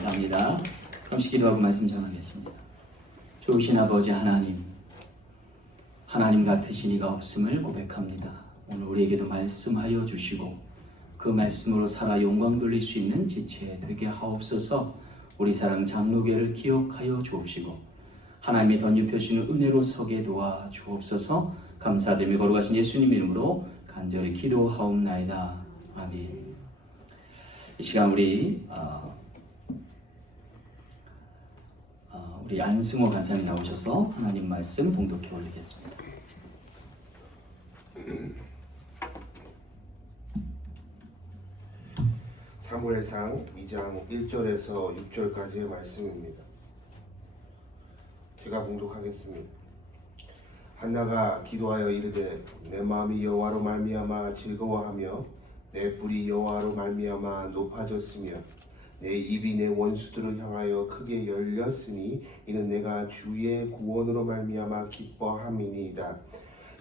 감사합니다. 잠시 기도하고 말씀 전하겠습니다. 좋으신 아버지 하나님, 하나님 같으신 이가 없음을 고백합니다. 오늘 우리에게도 말씀하여 주시고 그 말씀으로 살아 영광 돌릴 수 있는 지체 되게 하옵소서. 우리 사랑 장로교회를 기억하여 주옵시고 하나님의 덧입혀주시는 은혜로 서게 도와 주옵소서. 감사드리며 거룩하신 예수님 이름으로 간절히 기도하옵나이다. 아멘. 이 시간 우리 안승호 간사님 나오셔서 하나님 말씀 봉독해 올리겠습니다. 사무엘상 2장 1절에서 6절까지의 말씀입니다. 제가 봉독하겠습니다. 한나가 기도하여 이르되 내 마음이 여호와로 말미암아 즐거워하며 내 뿔이 여호와로 말미암아 높아졌으며 내 입이 내 원수들을 향하여 크게 열렸으니 이는 내가 주의 구원으로 말미암아 기뻐함이니이다.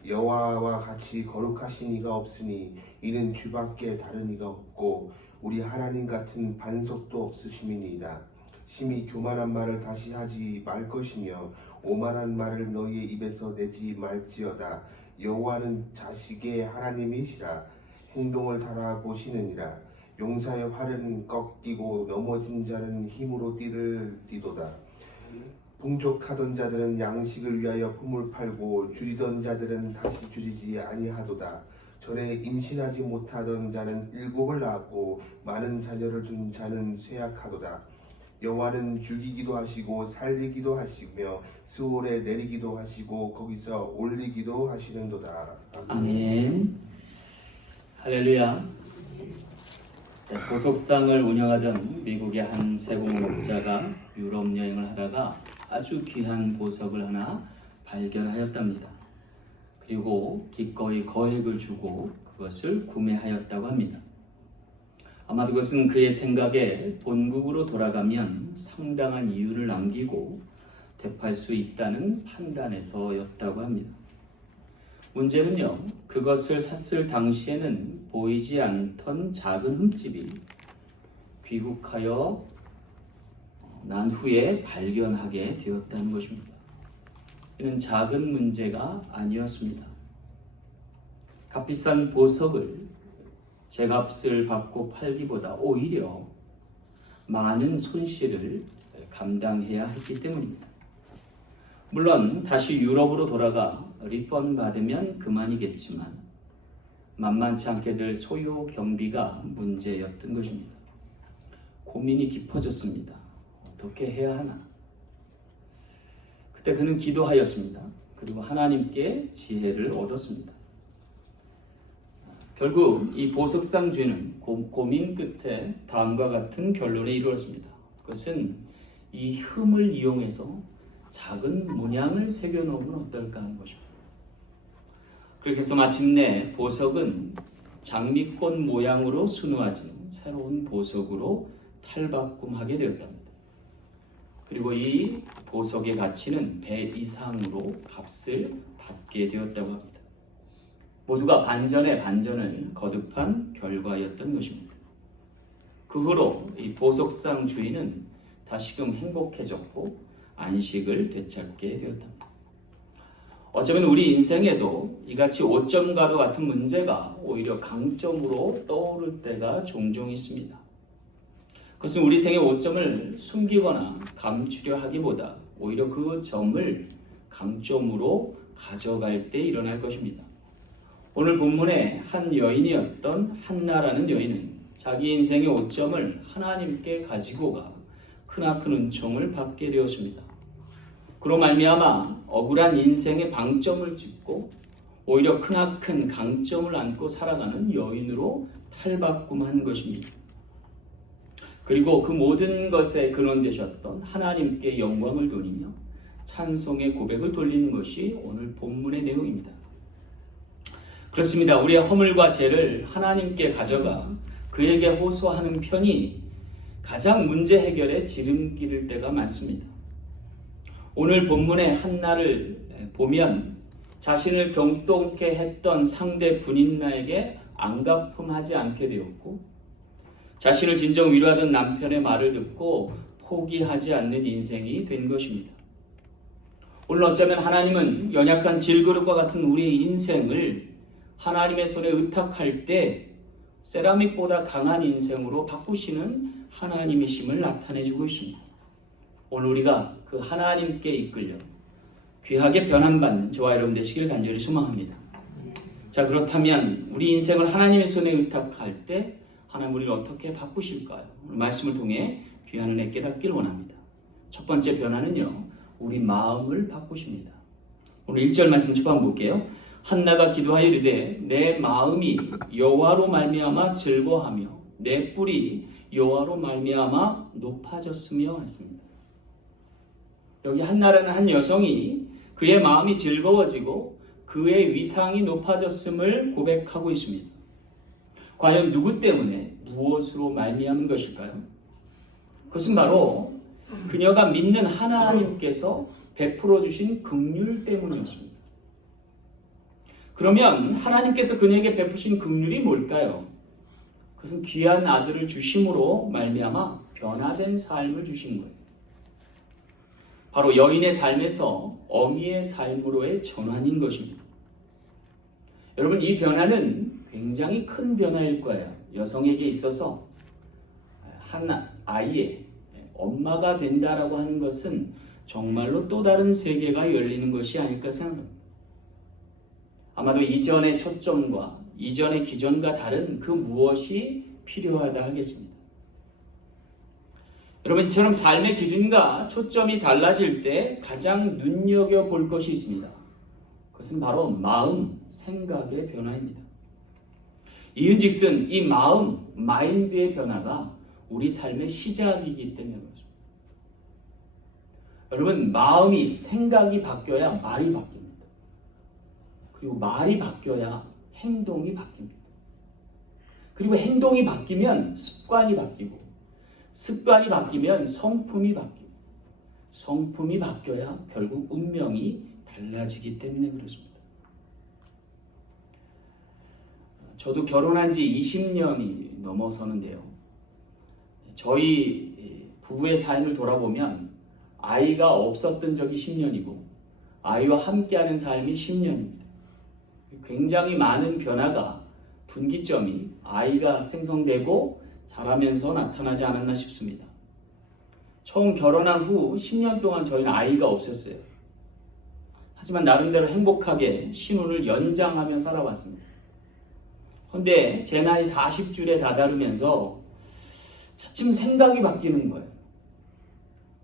여호와와 같이 거룩하신 이가 없으니 이는 주밖에 다른 이가 없고 우리 하나님 같은 반석도 없으심이니이다. 심히 교만한 말을 다시 하지 말 것이며 오만한 말을 너희의 입에서 내지 말지어다. 여호와는 자식의 하나님이시라. 행동을 달아보시느니라. 용사의 활은 꺾이고 넘어진 자는 힘으로 띠를 띠도다. 풍족하던 자들은 양식을 위하여 품을 팔고 줄이던 자들은 다시 줄이지 아니하도다. 전에 임신하지 못하던 자는 일곱을 낳았고 많은 자녀를 둔 자는 쇠약하도다. 여호와는 죽이기도 하시고 살리기도 하시며 스올에 내리기도 하시고 거기서 올리기도 하시는도다. 아멘. 할렐루야. 보석상을 운영하던 미국의 한 세공업자가 유럽 여행을 하다가 아주 귀한 보석을 하나 발견하였답니다. 그리고 기꺼이 거액을 주고 그것을 구매하였다고 합니다. 아마 그것은 그의 생각에 본국으로 돌아가면 상당한 이유를 남기고 되팔 수 있다는 판단에서였다고 합니다. 문제는요, 그것을 샀을 당시에는 보이지 않던 작은 흠집이 귀국하여 난 후에 발견하게 되었다는 것입니다. 이는 작은 문제가 아니었습니다. 값비싼 보석을 제값을 받고 팔기보다 오히려 많은 손실을 감당해야 했기 때문입니다. 물론 다시 유럽으로 돌아가 리펀 받으면 그만이겠지만 만만치 않게 될 소요 경비가 문제였던 것입니다. 고민이 깊어졌습니다. 어떻게 해야 하나? 그때 그는 기도하였습니다. 그리고 하나님께 지혜를 얻었습니다. 결국 이 보석상 죄는 고민 끝에 다음과 같은 결론에 이르렀습니다. 그것은 이 흠을 이용해서 작은 문양을 새겨놓으면 어떨까 하는 것입니다. 그렇게 해서 마침내 보석은 장미꽃 모양으로 수놓아진 새로운 보석으로 탈바꿈하게 되었답니다. 그리고 이 보석의 가치는 배 이상으로 값을 받게 되었다고 합니다. 모두가 반전에 반전을 거듭한 결과였던 것입니다. 그 후로 이 보석상 주인은 다시금 행복해졌고 안식을 되찾게 되었답니다. 어쩌면 우리 인생에도 이같이 오점과도 같은 문제가 오히려 강점으로 떠오를 때가 종종 있습니다. 그것은 우리 생의 오점을 숨기거나 감추려 하기보다 오히려 그 점을 강점으로 가져갈 때 일어날 것입니다. 오늘 본문의 한 여인이었던 한나라는 여인은 자기 인생의 오점을 하나님께 가지고 가 크나큰 은총을 받게 되었습니다. 그로 말미암아 억울한 인생의 방점을 짚고 오히려 크나큰 강점을 안고 살아가는 여인으로 탈바꿈한 것입니다. 그리고 그 모든 것에 근원 되셨던 하나님께 영광을 돌리며 찬송의 고백을 돌리는 것이 오늘 본문의 내용입니다. 그렇습니다. 우리의 허물과 죄를 하나님께 가져가 그에게 호소하는 편이 가장 문제 해결의 지름길일 때가 많습니다. 오늘 본문의 한나를 보면 자신을 경동케 했던 상대 분인나에게 안갚음하지 않게 되었고 자신을 진정 위로하던 남편의 말을 듣고 포기하지 않는 인생이 된 것입니다. 오늘 어쩌면 하나님은 연약한 질그릇과 같은 우리의 인생을 하나님의 손에 의탁할 때 세라믹보다 강한 인생으로 바꾸시는 하나님이심을 나타내주고 있습니다. 오늘 우리가 그 하나님께 이끌려 귀하게 변함받는 저와 여러분 되시길 간절히 소망합니다. 자, 그렇다면 우리 인생을 하나님의 손에 의탁할 때 하나님 우리를 어떻게 바꾸실까요? 오늘 말씀을 통해 귀한 은혜 깨닫길 원합니다. 첫 번째 변화는요, 우리 마음을 바꾸십니다. 오늘 1절 말씀 처음 볼게요. 한나가 기도하여 이르되 내 마음이 여호와로 말미암아 즐거워하며 내 뿔이 여호와로 말미암아 높아졌으며 했습니다. 여기 한나라는 한 여성이 그의 마음이 즐거워지고 그의 위상이 높아졌음을 고백하고 있습니다. 과연 누구 때문에 무엇으로 말미암은 것일까요? 그것은 바로 그녀가 믿는 하나님께서 베풀어 주신 긍휼 때문이었습니다. 그러면 하나님께서 그녀에게 베푸신 긍휼이 뭘까요? 그것은 귀한 아들을 주심으로 말미암아 변화된 삶을 주신 거예요. 바로 여인의 삶에서 어미의 삶으로의 전환인 것입니다. 여러분, 이 변화는 굉장히 큰 변화일 거예요. 여성에게 있어서 한 아이의 엄마가 된다라고 하는 것은 정말로 또 다른 세계가 열리는 것이 아닐까 생각합니다. 아마도 이전의 초점과 이전의 기존과 다른 그 무엇이 필요하다 하겠습니다. 여러분, 이처럼 삶의 기준과 초점이 달라질 때 가장 눈여겨볼 것이 있습니다. 그것은 바로 마음, 생각의 변화입니다. 이윤즉슨 이 마음, 마인드의 변화가 우리 삶의 시작이기 때문에 그렇습니다. 여러분, 마음이, 생각이 바뀌어야 말이 바뀝니다. 그리고 말이 바뀌어야 행동이 바뀝니다. 그리고 행동이 바뀌면 습관이 바뀌고 습관이 바뀌면 성품이 바뀌고 성품이 바뀌어야 결국 운명이 달라지기 때문에 그렇습니다. 저도 결혼한 지 20년이 넘어서는데요. 저희 부부의 삶을 돌아보면 아이가 없었던 적이 10년이고 아이와 함께하는 삶이 10년입니다. 굉장히 많은 변화가 분기점이 아이가 생성되고 자라면서 나타나지 않았나 싶습니다. 처음 결혼한 후 10년 동안 저희는 아이가 없었어요. 하지만 나름대로 행복하게 신혼을 연장하며 살아왔습니다. 그런데 제 나이 40줄에 다다르면서 차츰 생각이 바뀌는 거예요.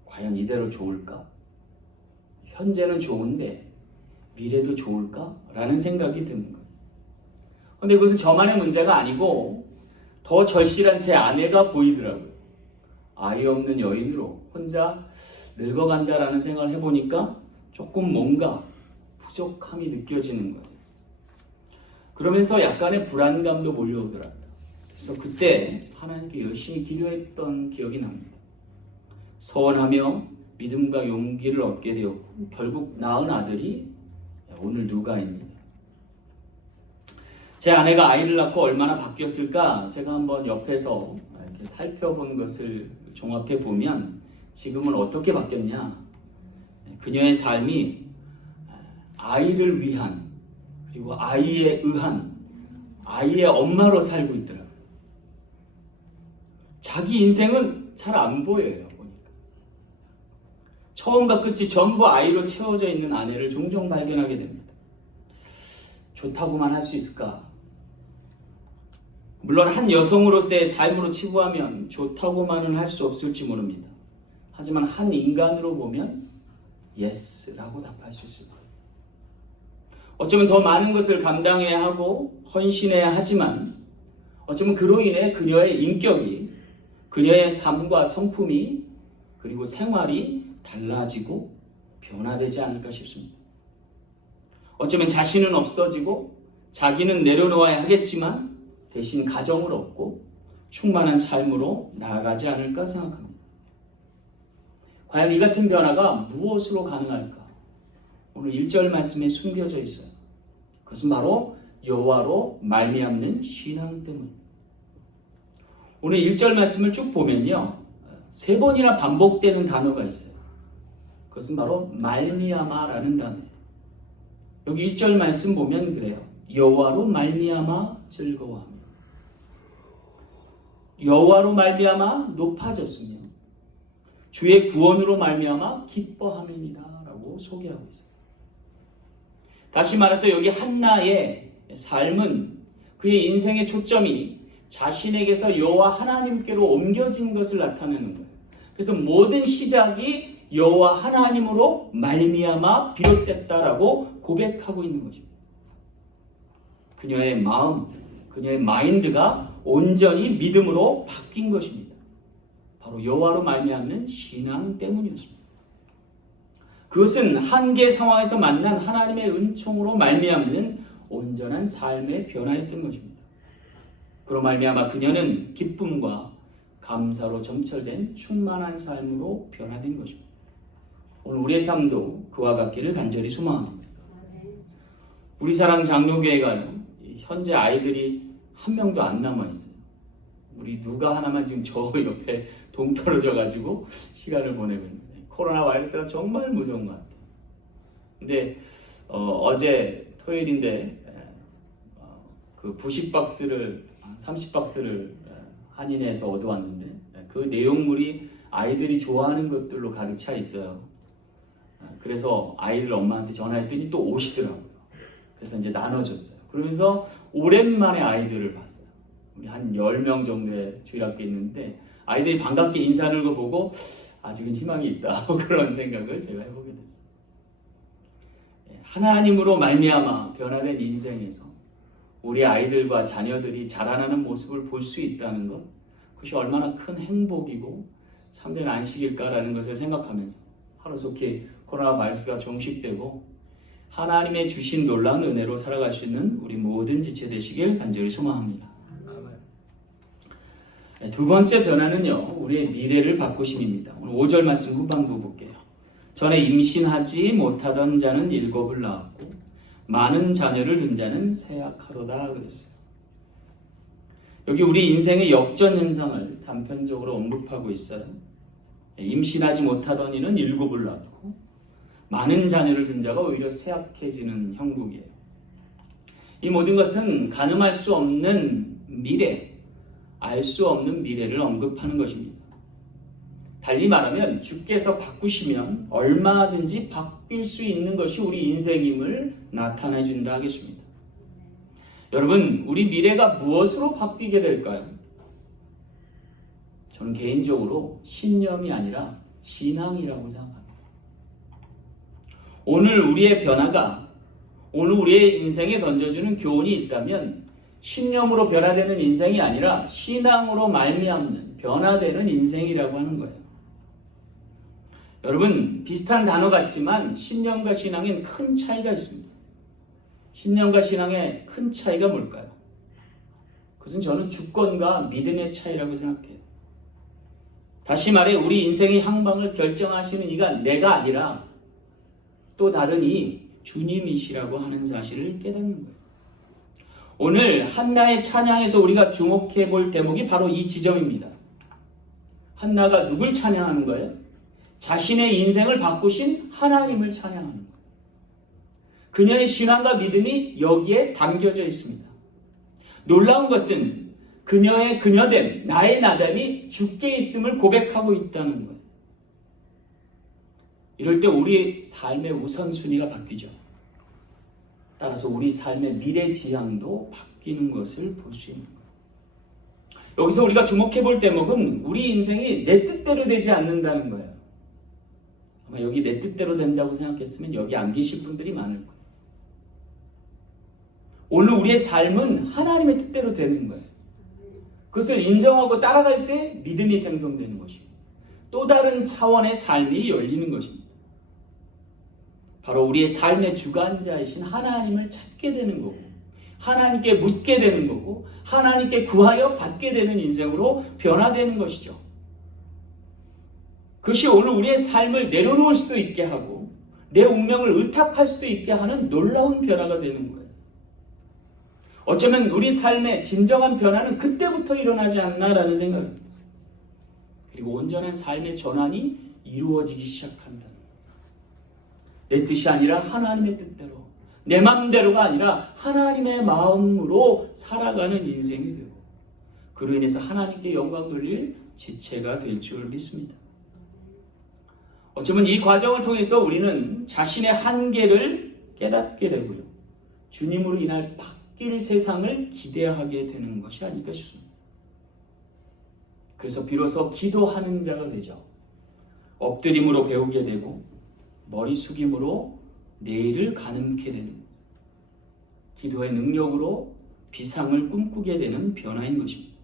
과연 이대로 좋을까? 현재는 좋은데 미래도 좋을까? 라는 생각이 드는 거예요. 그런데 그것은 저만의 문제가 아니고 더 절실한 제 아내가 보이더라고요. 아이 없는 여인으로 혼자 늙어간다라는 생각을 해보니까 조금 뭔가 부족함이 느껴지는 거예요. 그러면서 약간의 불안감도 몰려오더라고요. 그래서 그때 하나님께 열심히 기도했던 기억이 납니다. 서원하며 믿음과 용기를 얻게 되었고 결국 낳은 아들이 오늘 누가입니다. 제 아내가 아이를 낳고 얼마나 바뀌었을까 제가 한번 옆에서 이렇게 살펴본 것을 종합해 보면 지금은 어떻게 바뀌었냐? 그녀의 삶이 아이를 위한 그리고 아이에 의한 아이의 엄마로 살고 있더라고요. 자기 인생은 잘 안 보여요. 보니까. 처음과 끝이 전부 아이로 채워져 있는 아내를 종종 발견하게 됩니다. 좋다고만 할 수 있을까? 물론 한 여성으로서의 삶으로 치부하면 좋다고만은 할 수 없을지 모릅니다. 하지만 한 인간으로 보면 예스라고 답할 수 있을 거예요. 어쩌면 더 많은 것을 감당해야 하고 헌신해야 하지만 어쩌면 그로 인해 그녀의 인격이 그녀의 삶과 성품이 그리고 생활이 달라지고 변화되지 않을까 싶습니다. 어쩌면 자신은 없어지고 자기는 내려놓아야 하겠지만 대신 가정을 얻고 충만한 삶으로 나아가지 않을까 생각합니다. 과연 이 같은 변화가 무엇으로 가능할까? 오늘 1절 말씀에 숨겨져 있어요. 그것은 바로 여호와로 말미암는 신앙 때문입니다. 오늘 1절 말씀을 쭉 보면요. 3번이나 반복되는 단어가 있어요. 그것은 바로 말미암아라는 단어예요. 여기 1절 말씀 보면 그래요. 여호와로 말미암아 즐거워하며 여호와로 말미암아 높아졌으며 주의 구원으로 말미암아 기뻐하면이다 라고 소개하고 있어요. 다시 말해서 여기 한나의 삶은 그의 인생의 초점이 자신에게서 여호와 하나님께로 옮겨진 것을 나타내는 거예요. 그래서 모든 시작이 여호와 하나님으로 말미암아 비롯됐다라고 고백하고 있는 것입니다. 그녀의 마음, 그녀의 마인드가 온전히 믿음으로 바뀐 것입니다. 바로 여호와로 말미암는 신앙 때문이었습니다. 그것은 한계 상황에서 만난 하나님의 은총으로 말미암는 온전한 삶의 변화였던 것입니다. 그로 말미암아 그녀는 기쁨과 감사로 점철된 충만한 삶으로 변화된 것입니다. 오늘 우리의 삶도 그와 같기를 간절히 소망합니다. 우리 사랑 장로교회가요, 현재 아이들이 한 명도 안 남아있어요. 우리 누가 하나만 지금 저 옆에 동떨어져 가지고 시간을 보내고 있는데, 코로나 바이러스가 정말 무서운 것 같아요. 근데 어제 토요일인데 그 부식 박스를 30박스를 한인에서 얻어왔는데 그 내용물이 아이들이 좋아하는 것들로 가득 차 있어요. 그래서 아이들 엄마한테 전화했더니 또 오시더라고요. 그래서 이제 나눠줬어요. 그러면서 오랜만에 아이들을 봤어요. 우리 한 10명 정도의 주일학교에 있는데 아이들이 반갑게 인사하는 거 보고 아직은 희망이 있다 그런 생각을 제가 해보게 됐어요. 하나님으로 말미암아 변화된 인생에서 우리 아이들과 자녀들이 자라나는 모습을 볼 수 있다는 것, 그것이 얼마나 큰 행복이고 참된 안식일까라는 것을 생각하면서 하루속히 코로나 바이러스가 종식되고 하나님의 주신 놀라운 은혜로 살아갈 수 있는 우리 모든 지체 되시길 간절히 소망합니다. 두 번째 변화는요, 우리의 미래를 바꾸심입니다. 오늘 5절 말씀 후반부 볼게요. 전에 임신하지 못하던 자는 7을 낳았고 많은 자녀를 둔 자는 세약하도다 그랬어요. 여기 우리 인생의 역전 현상을 단편적으로 언급하고 있어요. 임신하지 못하던 이는 7을 낳고 많은 자녀를 둔 자가 오히려 쇠약해지는 형국이에요. 이 모든 것은 가늠할 수 없는 미래, 알 수 없는 미래를 언급하는 것입니다. 달리 말하면 주께서 바꾸시면 얼마든지 바뀔 수 있는 것이 우리 인생임을 나타내 준다 하겠습니다. 여러분, 우리 미래가 무엇으로 바뀌게 될까요? 저는 개인적으로 신념이 아니라 신앙이라고 생각합니다. 오늘 우리의 변화가 오늘 우리의 인생에 던져주는 교훈이 있다면 신념으로 변화되는 인생이 아니라 신앙으로 말미암는 변화되는 인생이라고 하는 거예요. 여러분, 비슷한 단어 같지만 신념과 신앙엔 큰 차이가 있습니다. 신념과 신앙의 큰 차이가 뭘까요? 그것은 저는 주권과 믿음의 차이라고 생각해요. 다시 말해 우리 인생의 향방을 결정하시는 이가 내가 아니라 또 다른 이 주님이시라고 하는 사실을 깨닫는 거예요. 오늘 한나의 찬양에서 우리가 주목해 볼 대목이 바로 이 지점입니다. 한나가 누굴 찬양하는 거예요? 자신의 인생을 바꾸신 하나님을 찬양하는 거예요. 그녀의 신앙과 믿음이 여기에 담겨져 있습니다. 놀라운 것은 그녀의 그녀됨, 나의 나됨이 주께 있음을 고백하고 있다는 거예요. 이럴 때 우리 삶의 우선순위가 바뀌죠. 따라서 우리 삶의 미래 지향도 바뀌는 것을 볼 수 있는 거예요. 여기서 우리가 주목해 볼 대목은 우리 인생이 내 뜻대로 되지 않는다는 거예요. 아마 여기 내 뜻대로 된다고 생각했으면 여기 안 계실 분들이 많을 거예요. 오늘 우리의 삶은 하나님의 뜻대로 되는 거예요. 그것을 인정하고 따라갈 때 믿음이 생성되는 것입니다. 또 다른 차원의 삶이 열리는 것입니다. 바로 우리의 삶의 주관자이신 하나님을 찾게 되는 거고 하나님께 묻게 되는 거고 하나님께 구하여 받게 되는 인생으로 변화되는 것이죠. 그것이 오늘 우리의 삶을 내려놓을 수도 있게 하고 내 운명을 의탁할 수도 있게 하는 놀라운 변화가 되는 거예요. 어쩌면 우리 삶의 진정한 변화는 그때부터 일어나지 않나라는 생각입니다. 그리고 온전한 삶의 전환이 이루어지기 시작한다. 내 뜻이 아니라 하나님의 뜻대로, 내 마음대로가 아니라 하나님의 마음으로 살아가는 인생이 되고, 그로 인해서 하나님께 영광 돌릴 지체가 될 줄 믿습니다. 어쩌면 이 과정을 통해서 우리는 자신의 한계를 깨닫게 되고요, 주님으로 인할 바뀔 세상을 기대하게 되는 것이 아닐까 싶습니다. 그래서 비로소 기도하는 자가 되죠. 엎드림으로 배우게 되고 머리 숙임으로 내일을 가늠케 되는, 기도의 능력으로 비상을 꿈꾸게 되는 변화인 것입니다.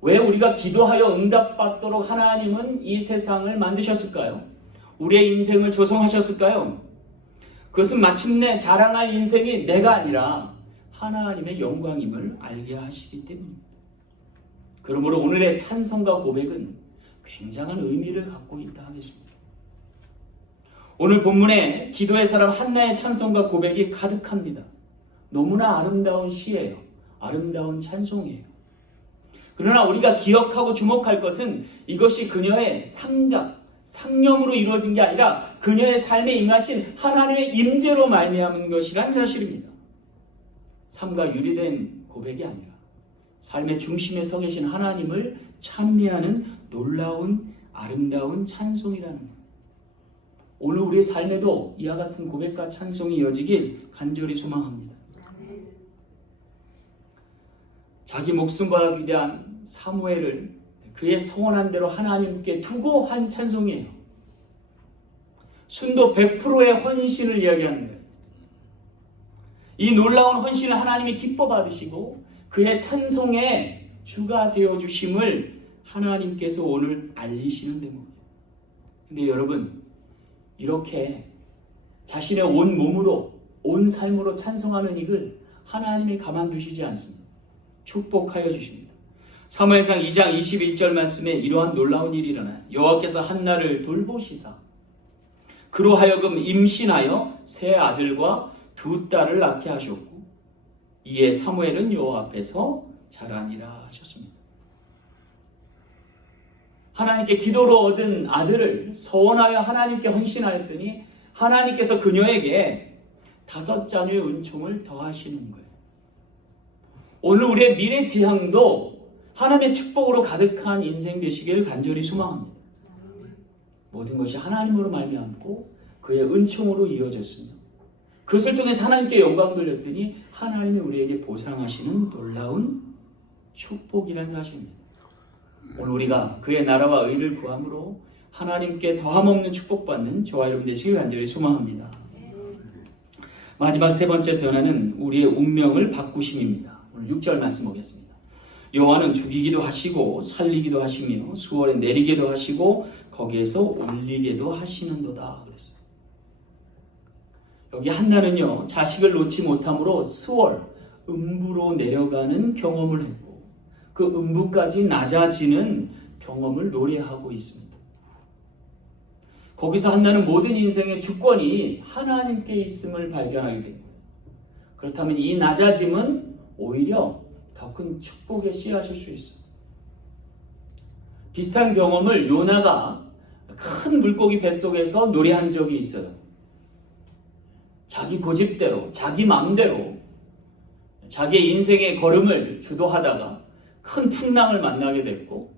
왜 우리가 기도하여 응답받도록 하나님은 이 세상을 만드셨을까요? 우리의 인생을 조성하셨을까요? 그것은 마침내 자랑할 인생이 내가 아니라 하나님의 영광임을 알게 하시기 때문입니다. 그러므로 오늘의 찬송과 고백은 굉장한 의미를 갖고 있다 하겠습니다. 오늘 본문에 기도의 사람 한나의 찬송과 고백이 가득합니다. 너무나 아름다운 시예요. 아름다운 찬송이에요. 그러나 우리가 기억하고 주목할 것은 이것이 그녀의 상념으로 이루어진 게 아니라 그녀의 삶에 임하신 하나님의 임재로 말미암은 것이란 사실입니다. 삶과 유리된 고백이 아니라 삶의 중심에 서 계신 하나님을 찬미하는 놀라운 아름다운 찬송이라는 것. 오늘 우리의 삶에도 이와 같은 고백과 찬송이 이어지길 간절히 소망합니다. 자기 목숨보다 위대한 사무엘을 그의 서원한 대로 하나님께 두고 한 찬송이에요. 순도 100%의 헌신을 이야기하는 거예요. 이 놀라운 헌신을 하나님이 기뻐 받으시고 그의 찬송의 주가 되어주심을 하나님께서 오늘 알리시는 대목이에요. 근데 여러분, 이렇게 자신의 온 몸으로 온 삶으로 찬송하는 이를 하나님이 가만두시지 않습니다. 축복하여 주십니다. 사무엘상 2장 21절 말씀에 이러한 놀라운 일이 일어나요. 여호와께서 한나를 돌보시사 그로 하여금 임신하여 세 아들과 두 딸을 낳게 하셨고 이에 사무엘은 여호와 앞에서 자라니라 하셨습니다. 하나님께 기도로 얻은 아들을 서원하여 하나님께 헌신하였더니 하나님께서 그녀에게 5자녀의 은총을 더하시는 거예요. 오늘 우리의 미래 지향도 하나님의 축복으로 가득한 인생 되시길 간절히 소망합니다. 모든 것이 하나님으로 말미암고 그의 은총으로 이어졌으며 그것을 통해서 하나님께 영광 돌렸더니 하나님이 우리에게 보상하시는 놀라운 축복이라는 사실입니다. 오늘 우리가 그의 나라와 의를 구함으로 하나님께 더함없는 축복받는 저와 여러분 되시길 간절히 소망합니다. 마지막 세 번째 변화는 우리의 운명을 바꾸심입니다. 오늘 6절 말씀 보겠습니다. 여호와는 죽이기도 하시고 살리기도 하시며 수월에 내리기도 하시고 거기에서 올리기도 하시는도다 그랬어요. 여기 한나는요, 자식을 놓지 못함으로 수월, 음부로 내려가는 경험을 했고 그 음부까지 낮아지는 경험을 노래하고 있습니다. 거기서 한나는 모든 인생의 주권이 하나님께 있음을 발견하게 된 거예요. 그렇다면 이 낮아짐은 오히려 더 큰 축복의 씨앗일 수 있어요. 비슷한 경험을 요나가 큰 물고기 뱃속에서 노래한 적이 있어요. 자기 고집대로, 자기 마음대로 자기의 인생의 걸음을 주도하다가 큰 풍랑을 만나게 됐고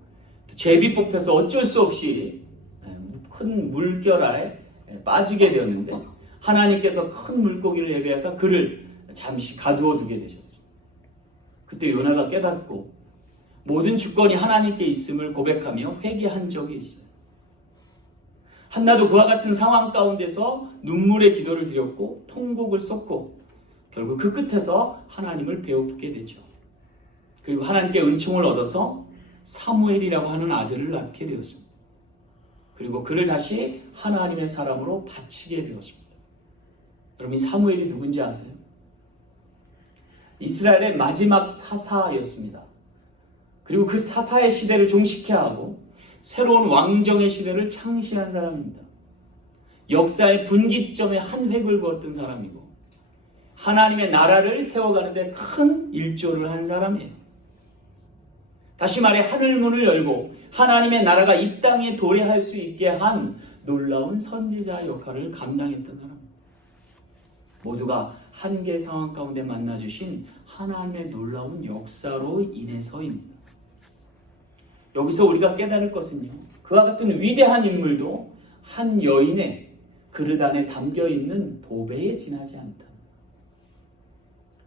제비 뽑혀서 어쩔 수 없이 큰 물결에 빠지게 되었는데 하나님께서 큰 물고기를 예비해서 그를 잠시 가두어 두게 되셨죠. 그때 요나가 깨닫고 모든 주권이 하나님께 있음을 고백하며 회개한 적이 있어요. 한나도 그와 같은 상황 가운데서 눈물의 기도를 드렸고 통곡을 썼고 결국 그 끝에서 하나님을 배우게 되죠. 그리고 하나님께 은총을 얻어서 사무엘이라고 하는 아들을 낳게 되었습니다. 그리고 그를 다시 하나님의 사람으로 바치게 되었습니다. 여러분, 이 사무엘이 누군지 아세요? 이스라엘의 마지막 사사였습니다. 그리고 그 사사의 시대를 종식해야 하고 새로운 왕정의 시대를 창시한 사람입니다. 역사의 분기점에 한 획을 그었던 사람이고 하나님의 나라를 세워가는 데 큰 일조를 한 사람이에요. 다시 말해 하늘 문을 열고 하나님의 나라가 이 땅에 도래할 수 있게 한 놀라운 선지자 역할을 감당했던 사람. 모두가 한계 상황 가운데 만나주신 하나님의 놀라운 역사로 인해서입니다. 여기서 우리가 깨달을 것은요, 그와 같은 위대한 인물도 한 여인의 그릇 안에 담겨있는 보배에 지나지 않다.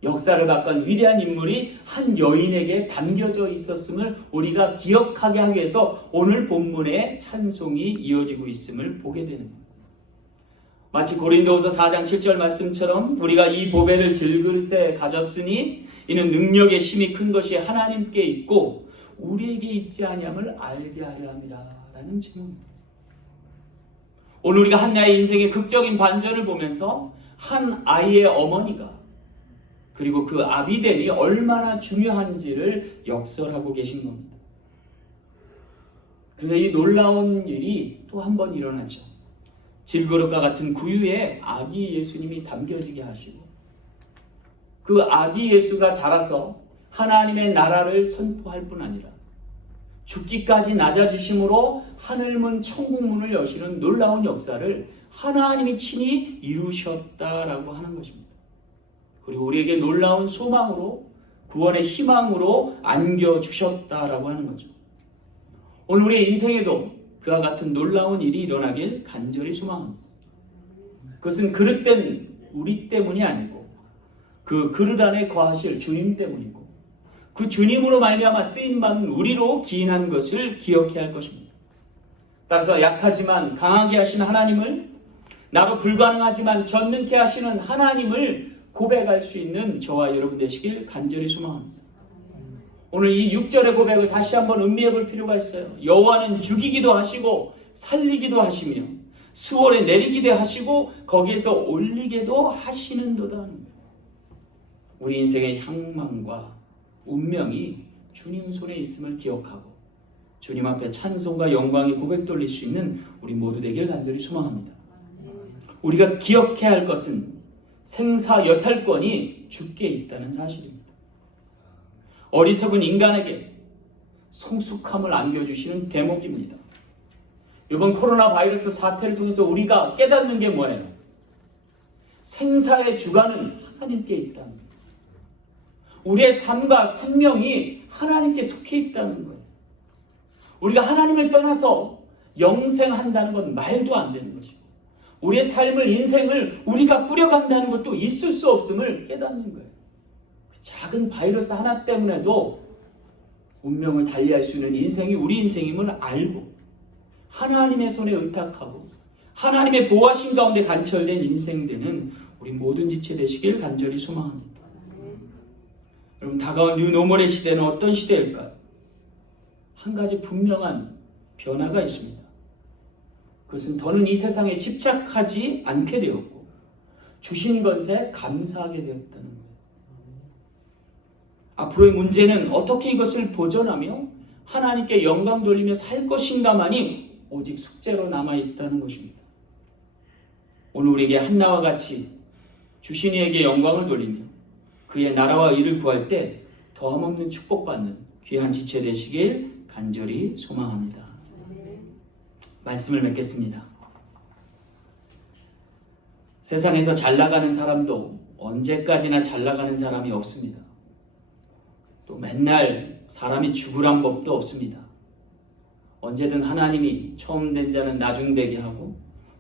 역사를 바꾼 위대한 인물이 한 여인에게 담겨져 있었음을 우리가 기억하게 하기 위해서 오늘 본문의 찬송이 이어지고 있음을 보게 되는 겁니다. 마치 고린도후서 4장 7절 말씀처럼 우리가 이 보배를 질그릇에 가졌으니 이는 능력의 힘이 큰 것이 하나님께 있고 우리에게 있지 아니함을 알게 하려 함이라 라는 증언입니다. 오늘 우리가 한나의 인생의 극적인 반전을 보면서 한 아이의 어머니가 그리고 그 아비됨이 얼마나 중요한지를 역설하고 계신 겁니다. 그런데 이 놀라운 일이 또 한 번 일어나죠. 질그릇과 같은 구유에 아기 예수님이 담겨지게 하시고 그 아기 예수가 자라서 하나님의 나라를 선포할 뿐 아니라 죽기까지 낮아지심으로 하늘문 천국문을 여시는 놀라운 역사를 하나님이 친히 이루셨다라고 하는 것입니다. 그리고 우리에게 놀라운 소망으로 구원의 희망으로 안겨주셨다라고 하는 거죠. 오늘 우리의 인생에도 그와 같은 놀라운 일이 일어나길 간절히 소망합니다. 그것은 그릇된 우리 때문이 아니고 그 그릇 안에 거하실 주님 때문이고 그 주님으로 말미암아 쓰임받는 우리로 기인한 것을 기억해야 할 것입니다. 따라서 약하지만 강하게 하시는 하나님을, 나로 불가능하지만 전능케 하시는 하나님을 고백할 수 있는 저와 여러분 되시길 간절히 소망합니다. 오늘 이 6절의 고백을 다시 한번 음미해 볼 필요가 있어요. 여호와는 죽이기도 하시고 살리기도 하시며 스월에 내리기도 하시고 거기에서 올리기도 하시는도다. 우리 인생의 향망과 운명이 주님 손에 있음을 기억하고 주님 앞에 찬송과 영광의 고백 돌릴 수 있는 우리 모두 되길 간절히 소망합니다. 우리가 기억해야 할 것은 생사 여탈권이 주께 있다는 사실입니다. 어리석은 인간에게 성숙함을 안겨주시는 대목입니다. 이번 코로나 바이러스 사태를 통해서 우리가 깨닫는 게 뭐예요? 생사의 주관은 하나님께 있다는 거예요. 우리의 삶과 생명이 하나님께 속해 있다는 거예요. 우리가 하나님을 떠나서 영생한다는 건 말도 안 되는 것이고 우리의 삶을, 인생을 우리가 꾸려간다는 것도 있을 수 없음을 깨닫는 거예요. 작은 바이러스 하나 때문에도 운명을 달리할 수 있는 인생이 우리 인생임을 알고 하나님의 손에 의탁하고 하나님의 보호하심 가운데 관철된 인생 되는 우리 모든 지체 되시길 간절히 소망합니다. 여러분, 다가온 뉴노멀의 시대는 어떤 시대일까요? 한 가지 분명한 변화가 있습니다. 그것은 더는 이 세상에 집착하지 않게 되었고 주신 것에 감사하게 되었다는 거예요. 앞으로의 문제는 어떻게 이것을 보존하며 하나님께 영광 돌리며 살 것인가만이 오직 숙제로 남아있다는 것입니다. 오늘 우리에게 한나와 같이 주신 이에게 영광을 돌리며 그의 나라와 의를 구할 때 더함없는 축복받는 귀한 지체 되시길 간절히 소망합니다. 말씀을 맺겠습니다. 세상에서 잘 나가는 사람도 언제까지나 잘 나가는 사람이 없습니다. 또 맨날 사람이 죽으란 법도 없습니다. 언제든 하나님이 처음 된 자는 나중 되게 하고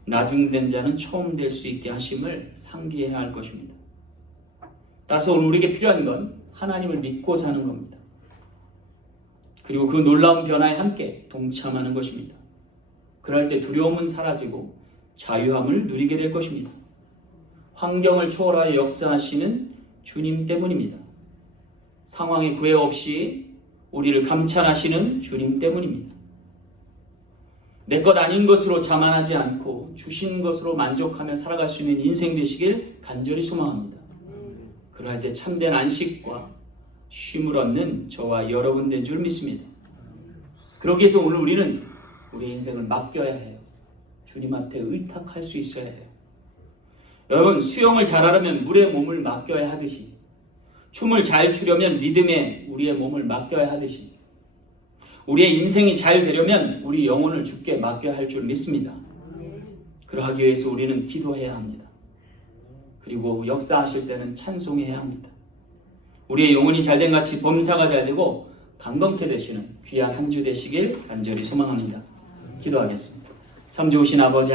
나중 된 자는 처음 될 수 있게 하심을 상기해야 할 것입니다. 따라서 오늘 우리에게 필요한 건 하나님을 믿고 사는 겁니다. 그리고 그 놀라운 변화에 함께 동참하는 것입니다. 그럴 때 두려움은 사라지고 자유함을 누리게 될 것입니다. 환경을 초월하여 역사하시는 주님 때문입니다. 상황에 구애 없이 우리를 감찰하시는 주님 때문입니다. 내 것 아닌 것으로 자만하지 않고 주신 것으로 만족하며 살아갈 수 있는 인생 되시길 간절히 소망합니다. 그럴 때 참된 안식과 쉼을 얻는 저와 여러분 된 줄 믿습니다. 그러기 위해서 오늘 우리는 우리의 인생을 맡겨야 해요. 주님한테 의탁할 수 있어야 해요. 여러분, 수영을 잘하려면 물에 몸을 맡겨야 하듯이 춤을 잘 추려면 리듬에 우리의 몸을 맡겨야 하듯이 우리의 인생이 잘 되려면 우리 영혼을 주께 맡겨야 할 줄 믿습니다. 그러하기 위해서 우리는 기도해야 합니다. 그리고 역사하실 때는 찬송해야 합니다. 우리의 영혼이 잘된 같이 범사가 잘되고 강건케 되시는 귀한 한 주 되시길 간절히 소망합니다. 기도하겠습니다. 참 좋으신 아버지